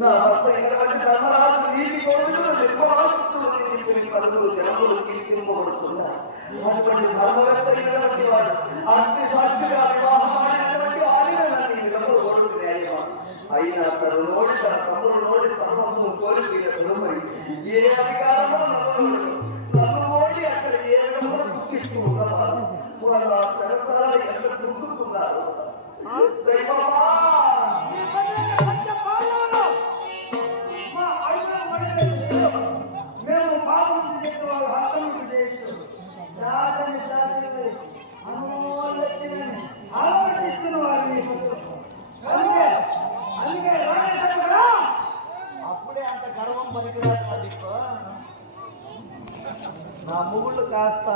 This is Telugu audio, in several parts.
నా భర్త అయినటువంటి ధర్మరాజు నీటి కోరుకులు నిర్మలాసుకులు పలువురు జనములు తీర్చిపోబడుతున్నారు. అటువంటి ధర్మవేత్త అయినటువంటి వాడు అగ్ని సాక్షిగా వివాహమైనటువంటి ఆలయాన్ని విధములు ఓడుకునేవాడు. అయినా తను నోడి తన తమ్ముడు నోడి సర్వస్వం కోరిక తరుమై ఏ అధికారము నన్ను ఓడి అక్కడ ఏ విధంగా దుఃఖిస్తూ ఉన్నవాడు. వాళ్ళ సరసాల ఎంత దుఃఖుతున్నారు. దైవమా మేము పాపం చెప్తే వాళ్ళు హస్తముకు చేయొచ్చు. దాతని అలవర్తిస్తున్న వాడిని అందుకే అప్పుడే అంత గర్వం పనికిరాదు. నా ముగుళ్ళు కాస్త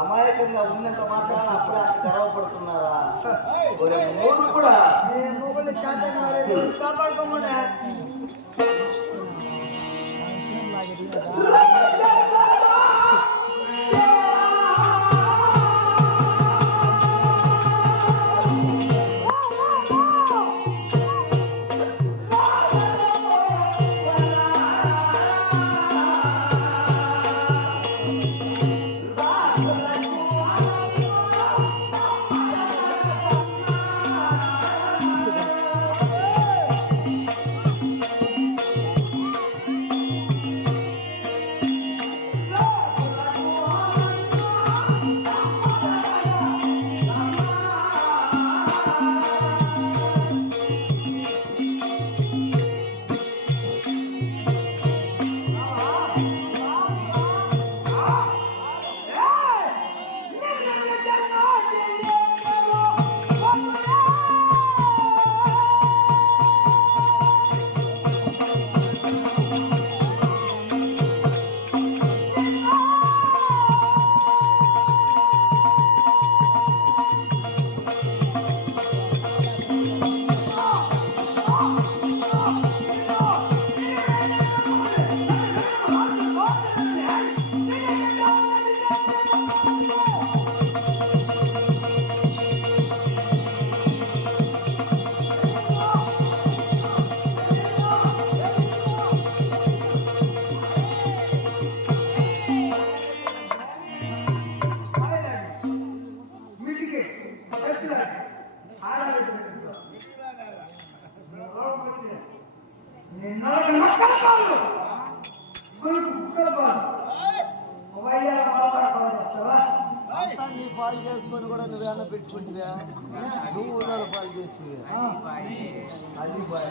అమాయకంగా ఉన్నంత మాత్రాన అప్పుడే అంత గర్వపడుతున్నారా? మూడు కూడా ముగుళ్ళు చేత కాపాడుకోమన్నా. నీ పాలు చేసుకొని కూడా నువ్వేనా పెట్టుకుంటువా? నువ్వు పాలు చేస్తే అది బాయ్.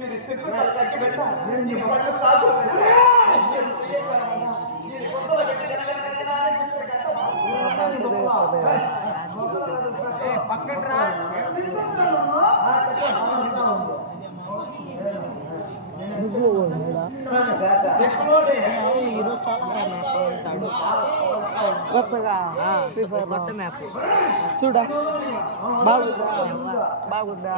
వీడి సిగ్గు తలకాకి పెట్ట నీ పళ్ళు కాకు కొత్తగా కొత్త మ్యాప్ చూడ బాగుందా బాగుందా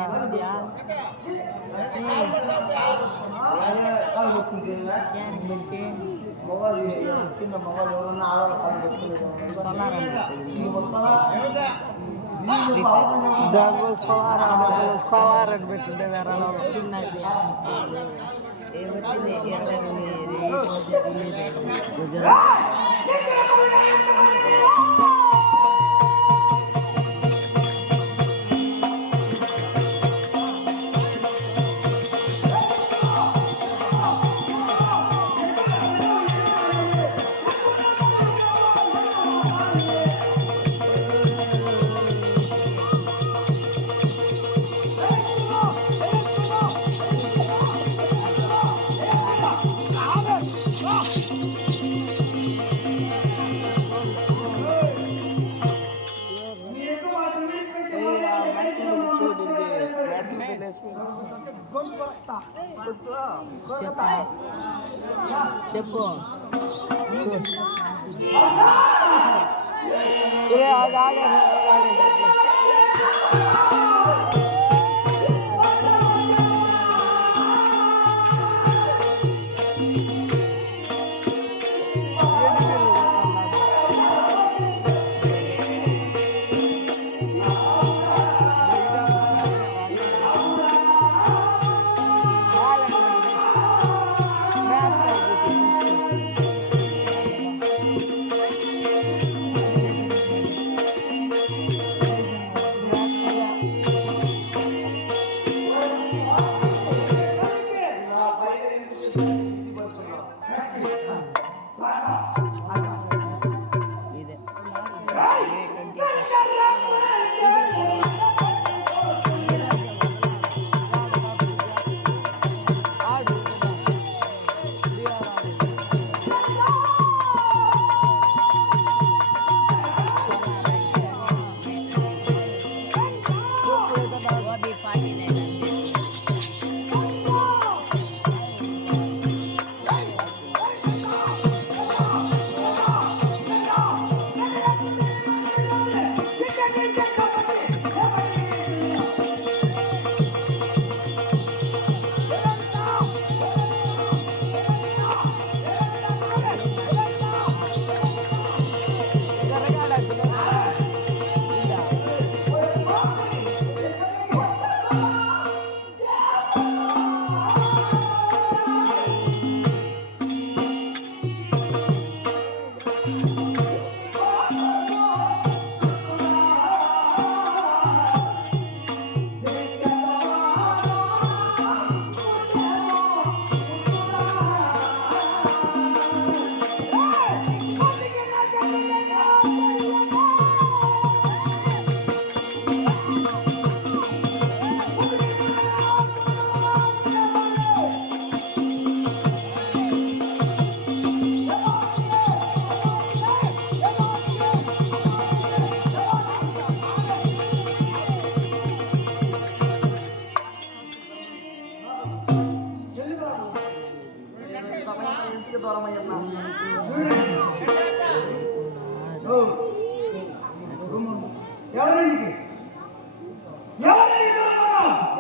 దాంట్లో సవార్ అని పెట్టిండే వేరే ఏమొచ్చింది 22 గుజరాత్ చెప్పు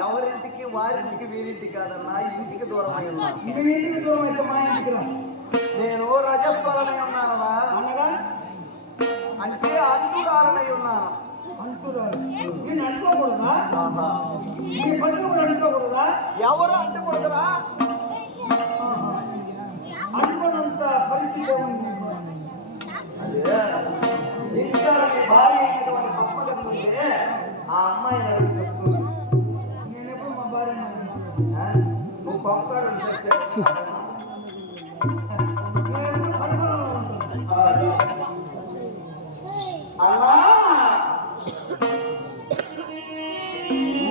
ఎవరింటికి వారింటికి వీరింటికి కాదన్నా ఇంటికి దూరం అయి ఉన్నా. ఇంటికి దూరం అయితే మా ఇంటికి రా. నేను రజస్వలనై ఉన్నానరా అనగా అంటే అంటురాలనై ఉన్నాను. అంటురాలు నేను అంటుకోకూడదా? ఆహా, నీ పట్టు కూడా అంటుకోకూడదా? ఎవరు అంటకూడదురా? అంటుకున్నంత పరిస్థితి ఉంది. ఇంకా భార్య అయినటువంటి పద్మగతి ఉందే, ఆ అమ్మాయిని అడుగు చెప్తుంది. నేను ఎప్పుడు మా భార్య నువ్వు పంపాడు పరిపాలనలో ఉంటాను. అన్నా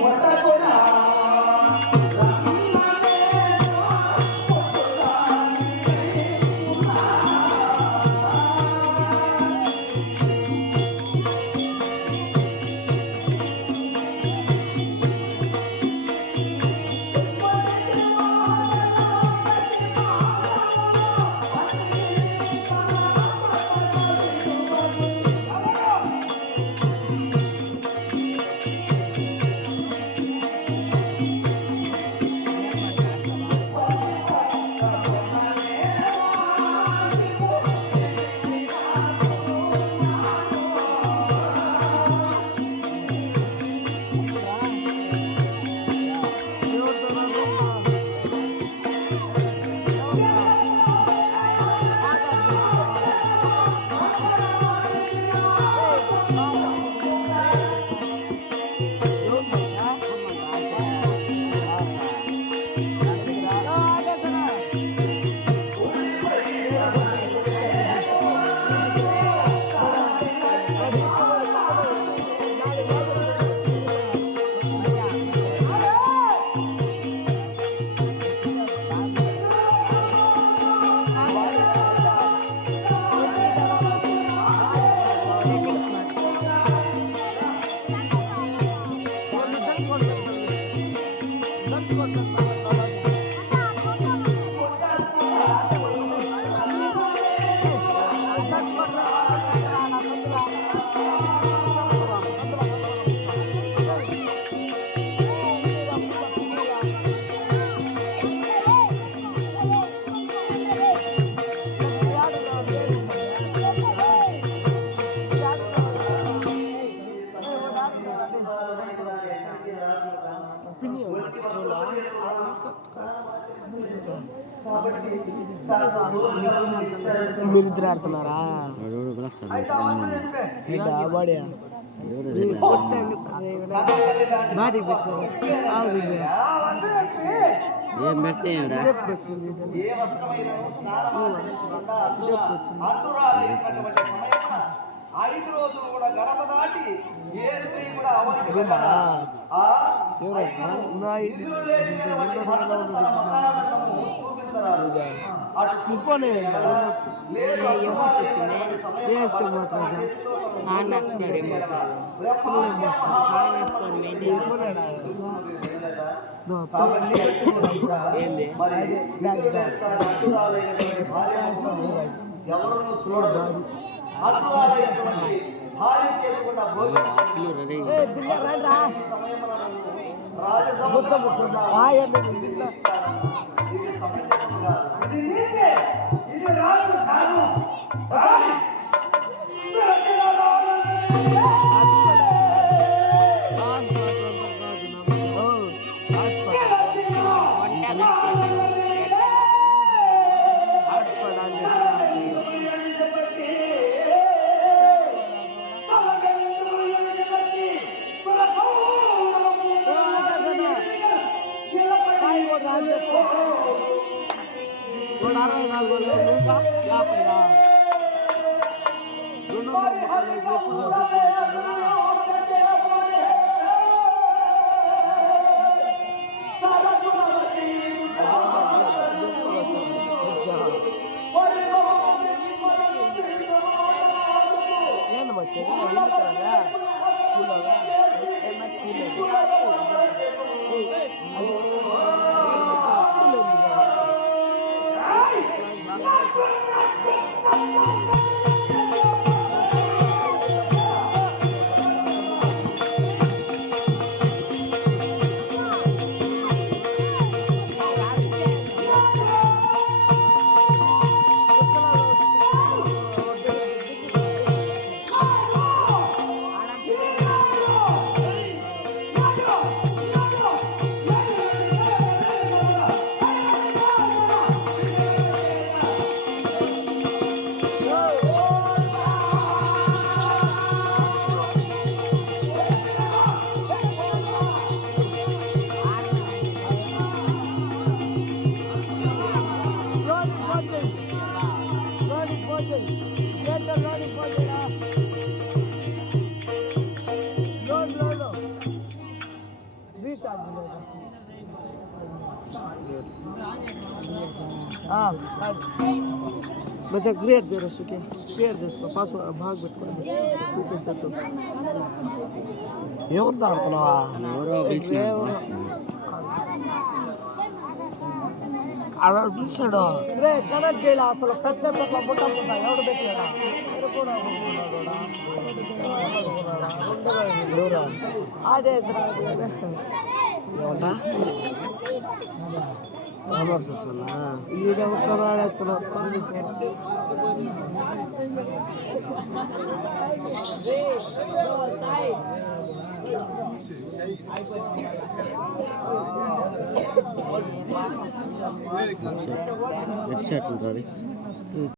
ముట్టకునా కాబట్టి కాస్త దూరంగా ఉండి విచారించండి. మీరిద్దరు ఆడుతున్నారా? అయితే అవసరం చెప్పే ఇదా బాడీ బాడీ ఏ వస్త్రమైనను స్నానమాచరించకుండా అంటురాలైనటువంటి సమయమున 5 రోజులు కూడా గడప దాటి ఏ స్త్రీ కూడా అవనికి వెళ్ళరా? ఆ నిధులు లేచినటువంటి భర్తను తన మకారమందము చూపించరాదు. అటు చూసుకొని లేదు అంటురాలైనటువంటి సమయమున భర్త తన చేతితో తన బ్రహ్మహత్య మహాపాతకం కాబట్టి మరి నిధులు లేస్తారు అంటురాలైనటువంటి భార్య ముఖము ఎవరును చూడరు. అద్భుతమైనటువంటి భార్య చేతుకున్న భోజనం ఇది సమంజసం కాదు. ఇది నీతి, ఇది రాజు ధర్మం. बच्चा क्रिएट जरा सुके क्रिएट చేసుకో పాస్వర్డ్ భాగ్ పెట్టుకోండి ఎవరు దాడుతున్నావా అలా పిలిచాడు రే కనెక్ట్ చేయాలి అసలు పెద్ద పెద్ద బుట్ట బుట్ట ఎవడు పెట్టాడా ఎవరా అదే ఏమంటా కామర్స్ వస్తున్నా ఈడ ఒక్క వాడేస్తున్నా హెడ్ షాట్ ఉంటుంది